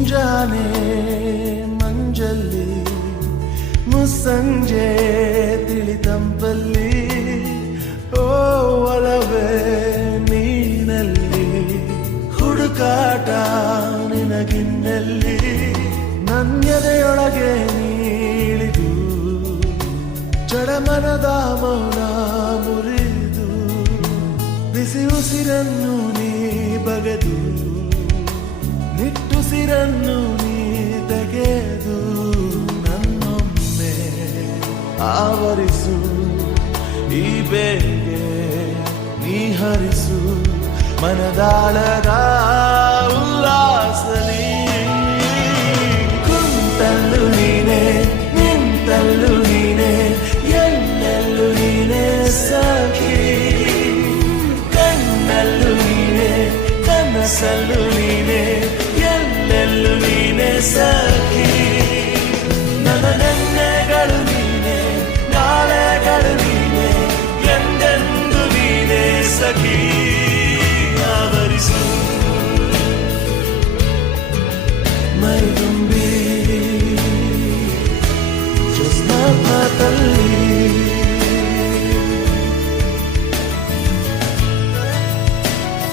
ಮುಂಜಾನೆ ಮಂಜಲ್ಲಿ ಮುಸ್ಸಂಜೆ ತಿಳಿತಂಪಲ್ಲಿ ಓ ಒಲವೇ ನೀನಲ್ಲಿ ಹುಡುಕಾಟ ನಿನಗಿನ್ನಲ್ಲಿ ನನ್ಯದೆಯೊಳಗೆ ನೀಳಿದು ಜಡಮನದ ಮೌನ ಮುರಿದು ಬಿಸಿ ಉಸಿರನ್ನು ನೀ ಬಗೆದು ನಿಟ್ಟುಸಿರನ್ನು ನೀ ತೆಗೆದು ನನ್ನೊಮ್ಮೆ ಆವರಿಸು ಈ ಬೇಗೆ ನೀ ಹರಿಸು ಮನದಾಳದ ಉಲ್ಲಾಸಲಿ ಕುಂತಲ್ಲು ನೀನೆ ನಿಂತಲ್ಲು ನೀನೆ ಎಲ್ಲೆಲ್ಲೂ ನೀನೆ ಸಖಿ ಕಣ್ಣಲ್ಲೂ ನೀನೆ ಕನಸಲ್ಲೂ ನೀನೆ ಎಲ್ಲೆಲ್ಲೂ ನೀನೆ ಸಖಿ ನನ್ನ ನೆನ್ನೆಗಳು ನೀನೆ ನಾಳೆಗಳು ನೀನೆ ಎಂದೆಂದು ನೀನೆ ಸಖಿ